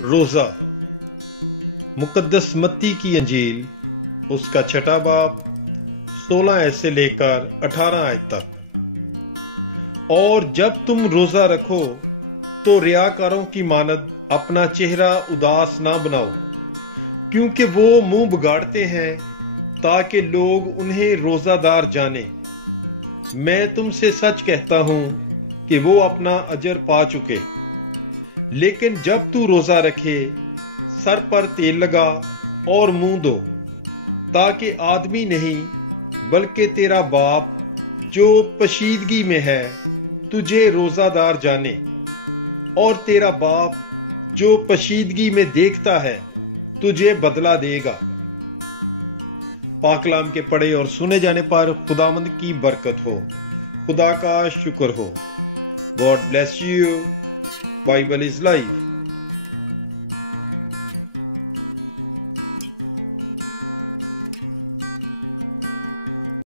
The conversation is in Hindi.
रोजा मुकद्दस मत्ती की अंजील उसका छठा बाब 16 ऐत से लेकर 18 आयत तक। और जब तुम रोजा रखो तो रियाकारों की मानद अपना चेहरा उदास ना बनाओ, क्योंकि वो मुंह बिगाड़ते हैं ताकि लोग उन्हें रोजादार जाने। मैं तुमसे सच कहता हूं कि वो अपना अजर पा चुके। लेकिन जब तू रोजा रखे, सर पर तेल लगा और मुंह धो, ताकि आदमी नहीं बल्कि तेरा बाप जो पशीदगी में है तुझे रोजादार जाने, और तेरा बाप जो पशीदगी में देखता है तुझे बदला देगा। पाकलाम के पढ़े और सुने जाने पर खुदावंद की बरकत हो, खुदा का शुक्र हो। God bless you. Bible is life.